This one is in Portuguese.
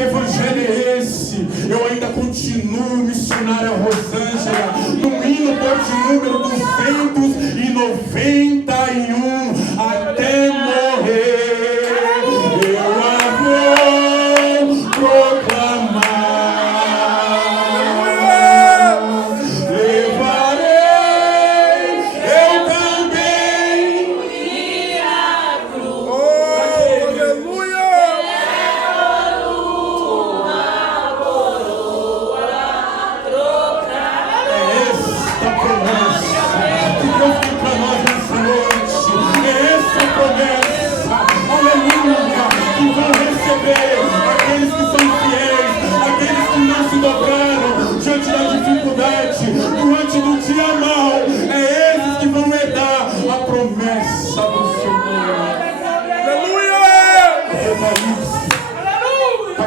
Que evangelho é esse? Eu ainda continuo missionário a Rosângela, no hino de número 290.